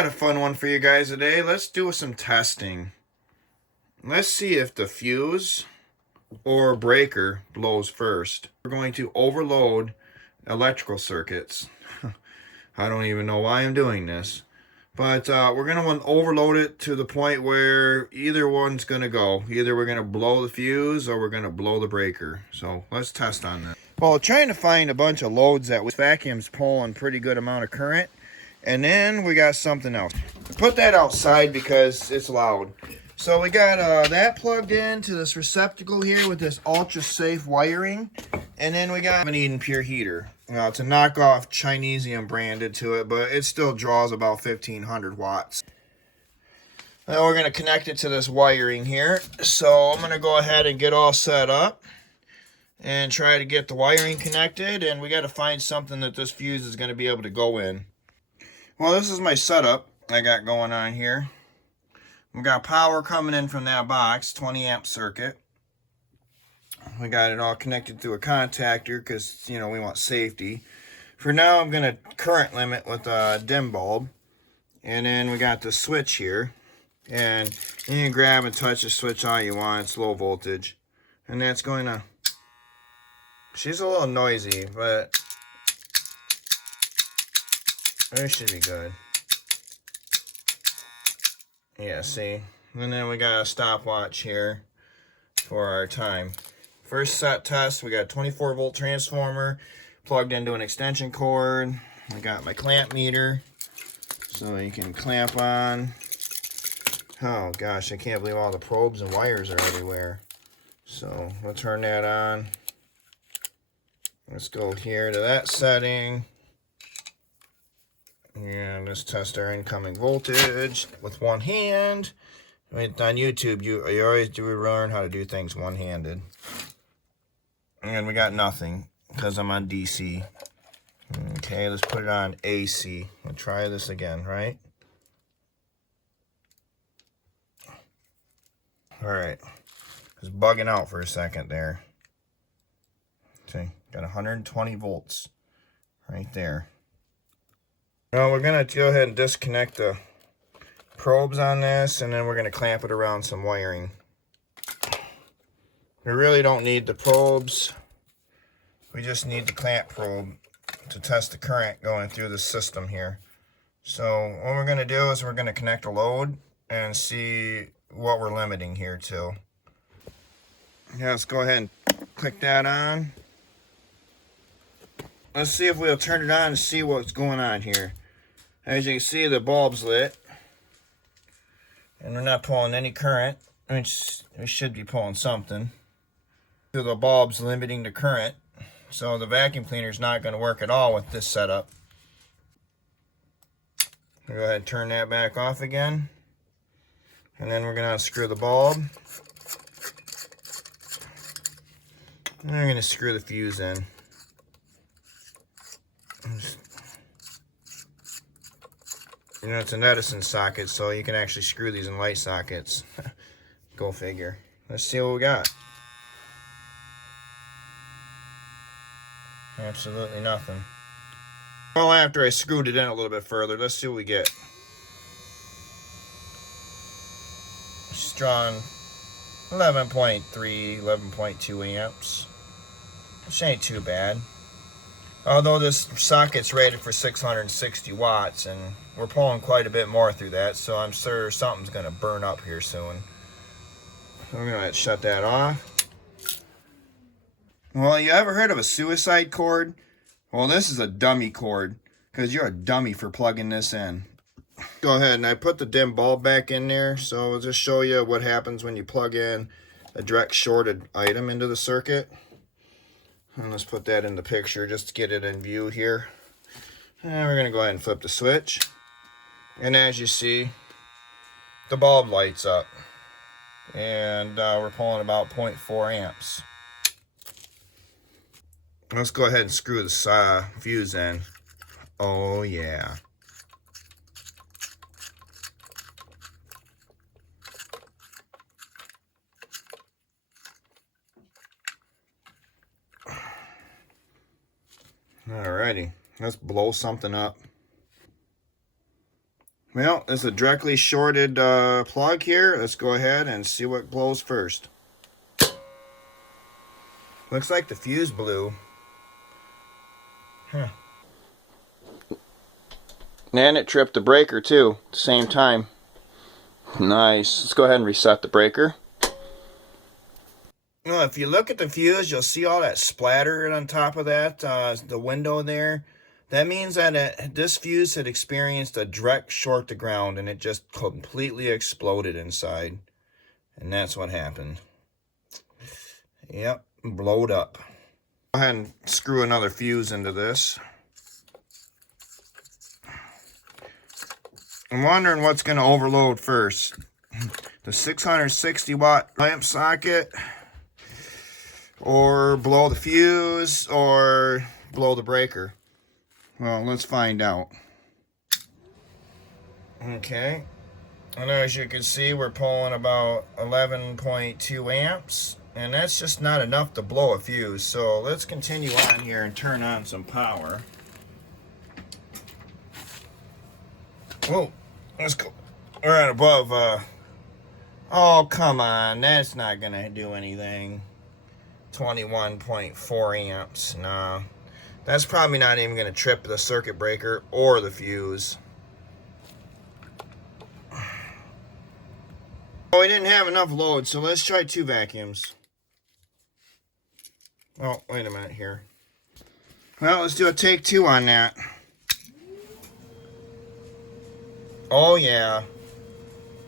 got a fun one for you guys today. Let's do some testing. Let's see if the fuse or breaker blows first. We're going to overload electrical circuits. I don't even know why I'm doing this. But we're going to overload it to the point where either one's going to go. Either we're going to blow the fuse or we're going to blow the breaker. So let's test on that. Well, trying to find a bunch of loads that vacuum's pulling pretty good amount of current. And then we got something else. Put that outside because it's loud. So we got that plugged into this receptacle here with this ultra safe wiring. And then we got an Eden Pure heater. It's a knockoff Chinesium branded to it, but it still draws about 1500 watts. Now we're going to connect it to this wiring here. So I'm going to go ahead and get all set up and try to get the wiring connected. And we got to find something that this fuse is going to be able to go in. Well, this is my setup I got going on here. We got power coming in from that box, 20 amp circuit. We got it all connected through a contactor because, you know, we want safety. For now, I'm going to current limit with a dim bulb. And then we got the switch here. And you can grab and touch the switch all you want. It's low voltage. And that's going to... She's a little noisy, but... This should be good. Yeah, see? And then we got a stopwatch here for our time. First set test, we got a 24 volt transformer plugged into an extension cord. I got my clamp meter so you can clamp on. Oh gosh, I can't believe all the probes and wires are everywhere. So we'll turn that on. Let's go here to that setting. And let's test our incoming voltage with one hand. I mean, on YouTube, you always do learn how to do things one-handed. And we got nothing because I'm on DC. Okay, let's put it on AC. We'll try this again, right? Alright. It's bugging out for a second there. See, got 120 volts right there. Now we're going to go ahead and disconnect the probes on this, and then we're going to clamp it around some wiring. We really don't need the probes. We just need the clamp probe to test the current going through the system here. So what we're going to do is we're going to connect a load and see what we're limiting here to. Yeah, let's go ahead and click that on. Let's see if we'll turn it on and see what's going on here. As you can see, the bulb's lit. And we're not pulling any current, which we should be pulling something. So the bulb's limiting the current. So the vacuum cleaner is not going to work at all with this setup. Go ahead and turn that back off again. And then we're going to unscrew the bulb. And we're going to screw the fuse in. You know, it's an Edison socket, so you can actually screw these in light sockets. Go figure. Let's see what we got. Absolutely nothing. Well, after I screwed it in a little bit further, let's see what we get. It's drawn 11.3, 11.2 amps. Which ain't too bad. Although this socket's rated for 660 watts, and we're pulling quite a bit more through that, so I'm sure something's going to burn up here soon. We're going to shut that off. Well, you ever heard of a suicide cord? Well, this is a dummy cord, because you're a dummy for plugging this in. Go ahead, and I put the dim bulb back in there, so I'll just show you what happens when you plug in a direct shorted item into the circuit. And let's put that in the picture just to get it in view here. And we're going to go ahead and flip the switch. And as you see, the bulb lights up. And we're pulling about 0.4 amps. Let's go ahead and screw the fuse in. Oh yeah. Alrighty, let's blow something up. Well, it's a directly shorted plug here. Let's go ahead and see what blows first. Looks like the fuse blew. Huh. And it tripped the breaker too, at the same time. Nice. Let's go ahead and reset the breaker. Well, if you look at the fuse, you'll see all that splatter on top of that, the window there. That means that this fuse had experienced a direct short to ground, and it just completely exploded inside. And that's what happened. Yep, blowed up. Go ahead and screw another fuse into this. I'm wondering what's going to overload first. The 660 watt lamp socket, or blow the fuse, or blow the breaker. Well, let's find out. Okay. And as you can see, we're pulling about 11.2 amps. And that's just not enough to blow a fuse. So let's continue on here and turn on some power. Whoa. Let's go. We're at above. Oh, come on. That's not going to do anything. 21.4 amps. No. That's probably not even going to trip the circuit breaker or the fuse. Oh, we didn't have enough load, so let's try 2 vacuums. Oh, wait a minute here. Well, let's do a take 2 on that. Oh, yeah.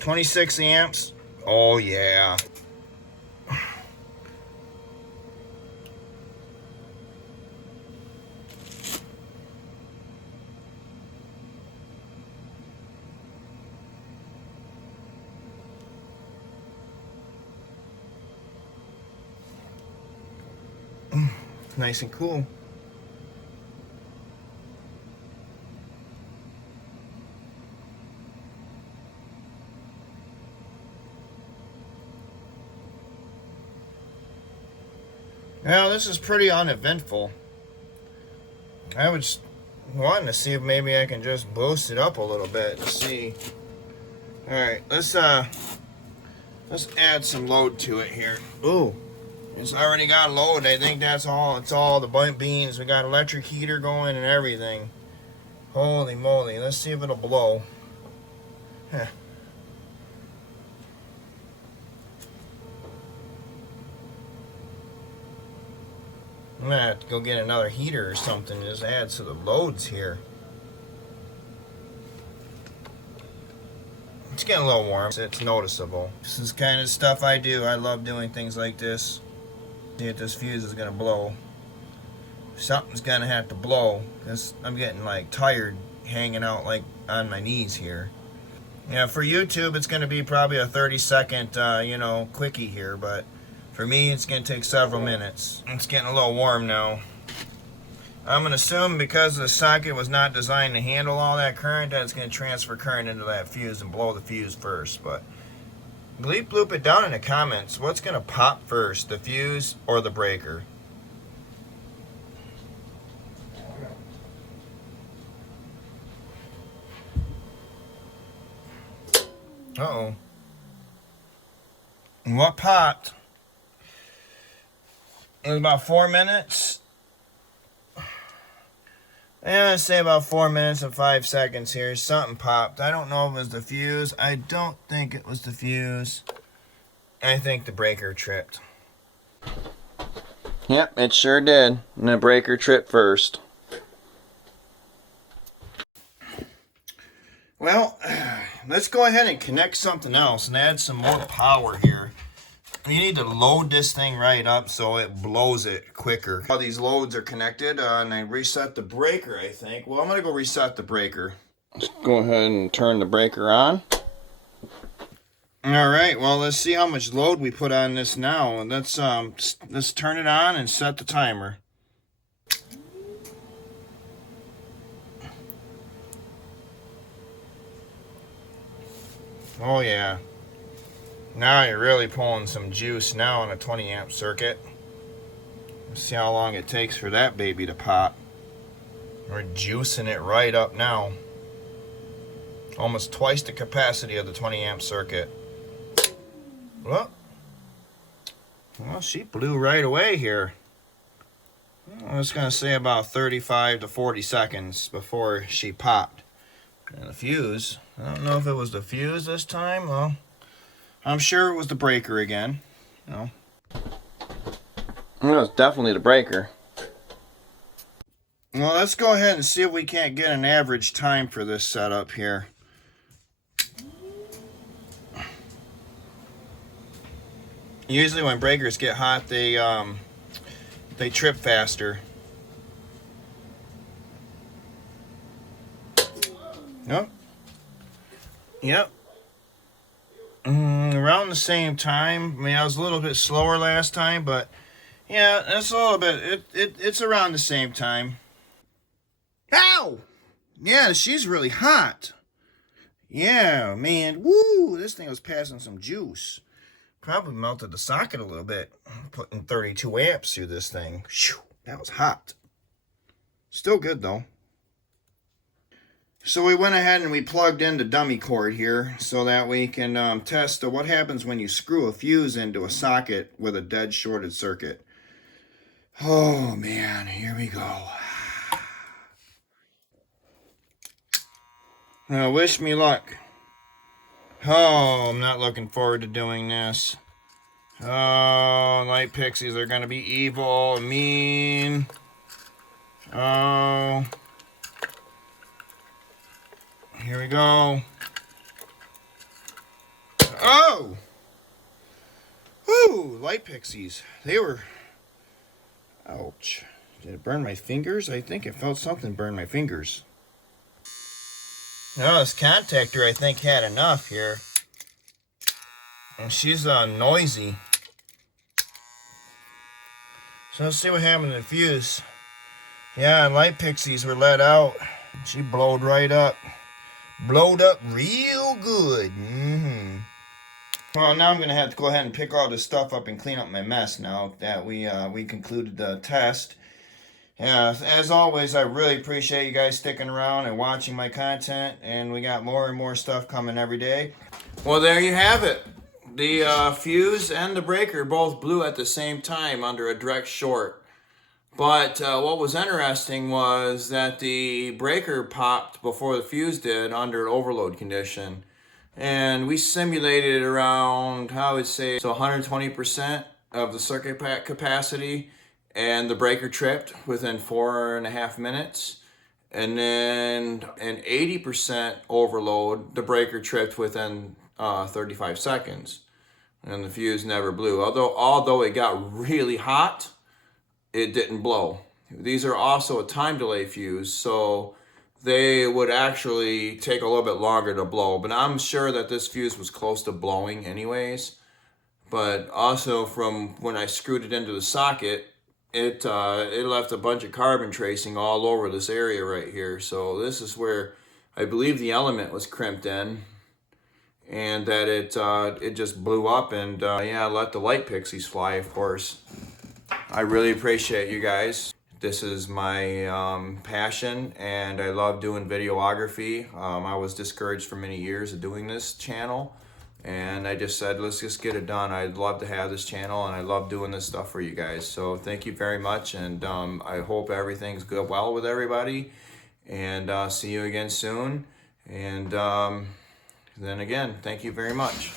26 amps. Oh, yeah. Nice and cool. Well, this is pretty uneventful. I was wanting to see if maybe I can just boost it up a little bit to see. All right, let's add some load to it here. Ooh, it's already got load. I think that's all. It's all the beans. We got electric heater going and everything. Holy moly! Let's see if it'll blow. Huh. I'm gonna have to go get another heater or something. Just add to the loads here. It's getting a little warm. It's noticeable. This is the kind of stuff I do. I love doing things like this. See if this fuse is gonna blow. Something's gonna have to blow. Cause I'm getting like tired hanging out like on my knees here. Yeah, for YouTube it's gonna be probably a 30-second, quickie here, but for me it's gonna take several minutes. It's getting a little warm now. I'm gonna assume because the socket was not designed to handle all that current, that it's gonna transfer current into that fuse and blow the fuse first. But bleep bloop it down in the comments. What's gonna pop first, the fuse or the breaker? Uh-oh. What popped? It was about 4 minutes. I'm gonna say about 4 minutes and 5 seconds here. Something popped. I don't know if it was the fuse. I don't think it was the fuse. I think the breaker tripped. Yep, it sure did. And the breaker tripped first. Well, let's go ahead and connect something else and add some more power here. You need to load this thing right up so it blows it quicker. All these loads are connected, and I reset the breaker, I think. Well, I'm going to go reset the breaker. Let's go ahead and turn the breaker on. All right, well, let's see how much load we put on this now. And let's turn it on and set the timer. Oh, yeah. Now you're really pulling some juice now on a 20 amp circuit. Let's see how long it takes for that baby to pop. We're juicing it right up now. Almost twice the capacity of the 20 amp circuit. Well, she blew right away here. I was going to say about 35 to 40 seconds before she popped. And the fuse, I don't know if it was the fuse this time. Well, I'm sure it was the breaker again. No. Well, it's definitely the breaker. Well, let's go ahead and see if we can't get an average time for this setup here. Usually when breakers get hot, they trip faster. Nope. Yep. Around the same time. I mean, I was a little bit slower last time, but yeah, it's a little bit. It's around the same time. Ow! Yeah, she's really hot. Yeah, man. Woo! This thing was passing some juice. Probably melted the socket a little bit. Putting 32 amps through this thing. Whew, that was hot. Still good though. So we went ahead and we plugged in the dummy cord here so that we can test what happens when you screw a fuse into a socket with a dead shorted circuit. Oh man, here we go. Now wish me luck. Oh, I'm not looking forward to doing this. Oh, light pixies are gonna be evil and mean. Oh. Here we go. Oh! Ooh, light pixies. They were... Ouch. Did it burn my fingers? I think it felt something burn my fingers. No, this contactor I think had enough here. And she's noisy. So let's see what happened to the fuse. Yeah, light pixies were let out. She blowed right up. Blowed up real good. Well, now I'm going to have to go ahead and pick all this stuff up and clean up my mess now that we concluded the test. Yeah, as always, I really appreciate you guys sticking around and watching my content. And we got more and more stuff coming every day. Well, there you have it. The fuse and the breaker both blew at the same time under a direct short. But what was interesting was that the breaker popped before the fuse did under an overload condition. And we simulated around, I would say, so 120% of the circuit capacity, and the breaker tripped within 4.5 minutes. And then an 80% overload, the breaker tripped within 35 seconds. And the fuse never blew. Although it got really hot, it didn't blow. These are also a time delay fuse, so they would actually take a little bit longer to blow. But I'm sure that this fuse was close to blowing anyways. But also from when I screwed it into the socket, it left a bunch of carbon tracing all over this area right here. So this is where I believe the element was crimped in, and that it just blew up and yeah, let the light pixies fly, of course. I really appreciate you guys. This is my passion, and I love doing videography. I was discouraged for many years of doing this channel, and I just said, let's just get it done. I'd love to have this channel, and I love doing this stuff for you guys. So thank you very much, and I hope everything's good well with everybody, and see you again soon. And then again, thank you very much.